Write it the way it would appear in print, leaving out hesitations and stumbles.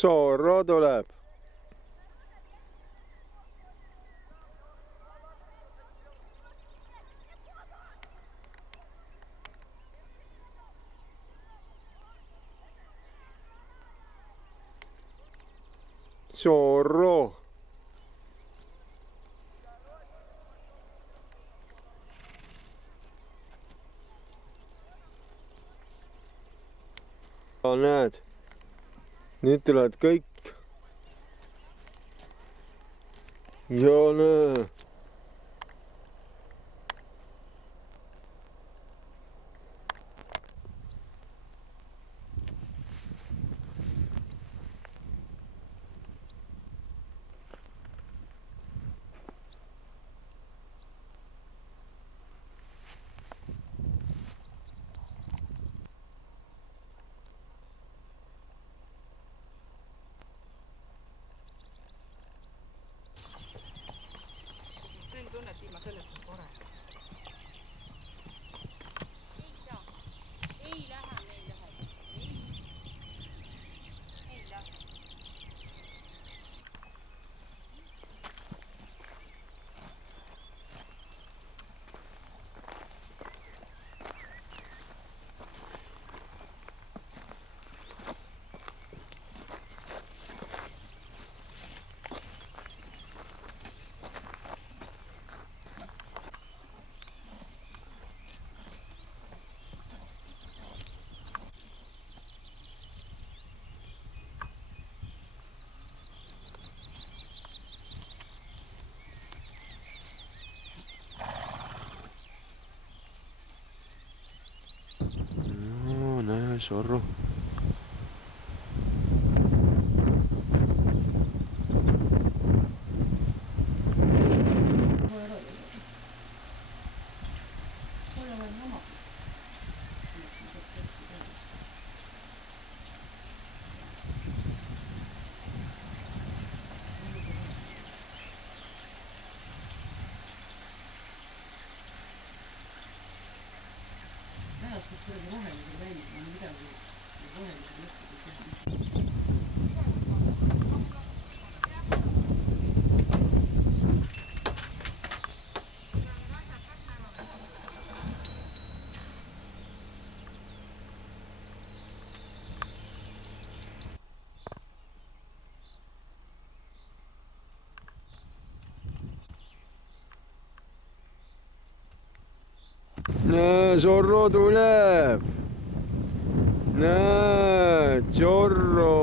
Zorro tuleb. Zorro. Näed, nüüd tulevad kõik. Ja näe. Selline tunne, et ilma selleta on tore. Ei lähe. Ei lähe. No näe, Zorro. Näed, kus kuidagi rohelisel väinis on midagi rohelisel lõhkudes. Näe, Zorro tuleb. Näed, Zorro.